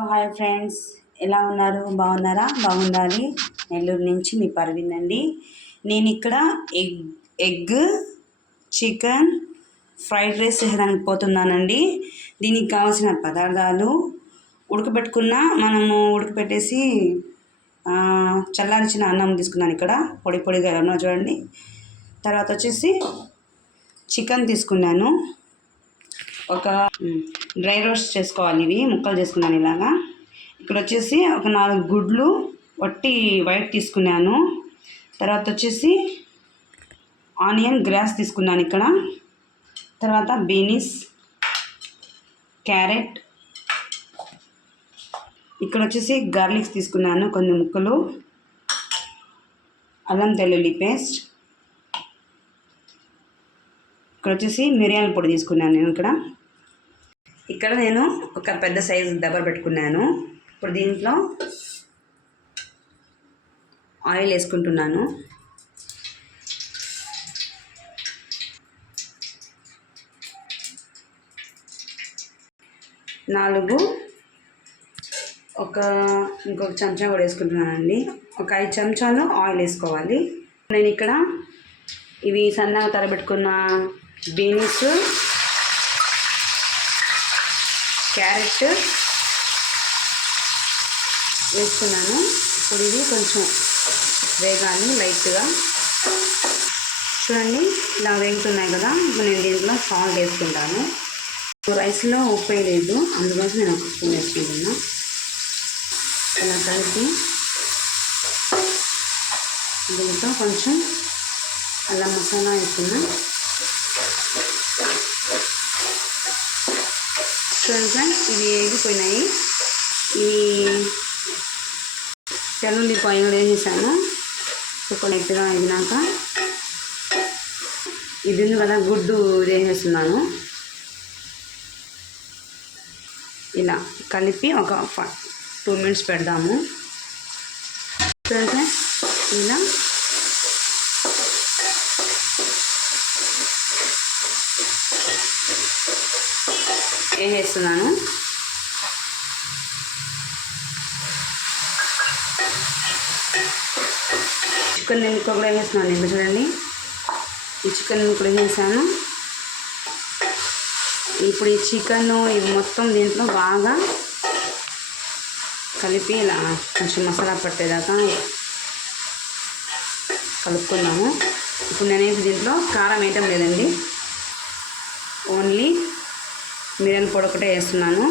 Hi friends, ఎలా ఉన్నారు? బాగున్నారా? బాగుండాలి. నెల్లూరు నుంచి మీ పర్వీన్ అండి. నేను ఇక్కడ ఎగ్ చికెన్ ఫ్రైడ్ రైస్ చేయడానికి పోతున్నానండి. దీనికి కావాల్సిన పదార్థాలు ఉడకపెట్టేసి చల్లారించిన అన్నం తీసుకున్నాను. ఇక్కడ పొడి పొడిగా ఎలా ఉన్నా చూడండి. తర్వాత వచ్చేసి చికెన్ తీసుకున్నాను. ఒక డ్రై రోస్ట్ చేసుకోవాలి. ఇవి ముక్కలు చేసుకున్నాను ఇలాగా. ఇక్కడ వచ్చేసి ఒక 4 గుడ్లు వట్టి వైట్ తీసుకున్నాను. తర్వాత వచ్చేసి ఆనియన్ గ్రాస్ తీసుకున్నాను ఇక్కడ. తర్వాత బీనీస్, క్యారెట్, ఇక్కడ వచ్చేసి గార్లిక్స్ తీసుకున్నాను కొన్ని ముక్కలు, అల్లం వెల్లుల్లి పేస్ట్, ఇక్కడ వచ్చేసి మిరియాల పొడి తీసుకున్నాను నేను. ఇక్కడ నేను ఒక పెద్ద సైజు దబ్బర పెట్టుకున్నాను. ఇప్పుడు దీంట్లో ఆయిల్ వేసుకుంటున్నాను. ఇంకొక చెంచా కూడా వేసుకుంటున్నానండి. ఒక 5 చెంచాలు ఆయిల్ వేసుకోవాలి. నేను ఇక్కడ ఇవి సన్నగా తరబెట్టుకున్న బీన్స్, క్యారెట్ వేసుకున్నాను. ఇప్పుడు ఇది కొంచెం వేగాలి లైట్గా. చూడండి, ఇలా వేగుతున్నాయి కదా. ఇప్పుడు నేను దీంట్లో సాల్ట్ వేసుకుంటాను. రైస్లో ఉప్పు వేయలేదు, అందుకోసం నేను ఒక స్పూన్ వేసుకుంటున్నా. ఇలా కలిపి దీంట్లో కొంచెం అల్లం మసాలా వేసుకున్నా. చూడండి, ఇవి వేగిపోయినాయి. ఈ తెల్లుల్లిపాయ కూడా వేసేసాను. ఇప్పుడు నెట్గా వేగినాక ఇది ఉంది కదా, గుడ్డు వేసేస్తున్నాను. ఇలా కలిపి ఒక 2 minutes పెడదాము. చూడండి, ఇలా వేసేస్తున్నాను. చికెన్ ముక్క కూడా వేసేస్తున్నాను. ఇంకా చూడండి, ఈ చికెన్ కూడా వేసాను. ఇప్పుడు ఈ చికెన్ ఇవి మొత్తం దీంట్లో బాగా కలిపి ఇలా కొంచెం మసాలా పట్టేదాకా కలుపుకున్నాము. ఇప్పుడు నేనేది దీంట్లో కారం వేయటం లేదండి, ఓన్లీ మిరియాల పొడి ఒకటే వేస్తున్నాను.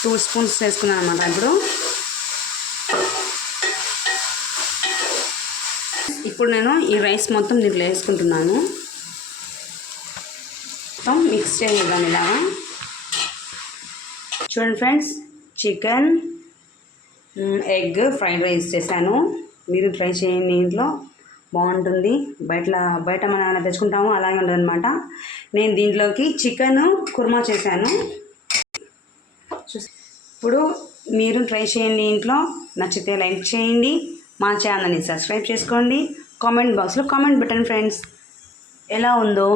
2 spoons వేసుకున్నాను అన్నమాట. ఇప్పుడు నేను ఈ రైస్ మొత్తం దీంట్లో వేసుకుంటున్నాను. మొత్తం మిక్స్ చేద్దాం ఇలాగా. చూడండి friends, chicken egg fried rice చేశాను. మీరు ట్రై చేయండి, ఇంట్లో బాగుంటుంది. బయట మనం తెచ్చుకుంటాము అలాగే ఉంటుంది అనమాట. నేను దీంట్లోకి చికెన్ కుర్మా చేశాను. ఇప్పుడు మీరు ట్రై చేయండి ఇంట్లో. నచ్చితే లైక్ చేయండి, మా ఛానల్ని సబ్స్క్రైబ్ చేసుకోండి, కామెంట్ బాక్స్లో కామెంట్ పెట్టండి ఫ్రెండ్స్ ఎలా ఉందో.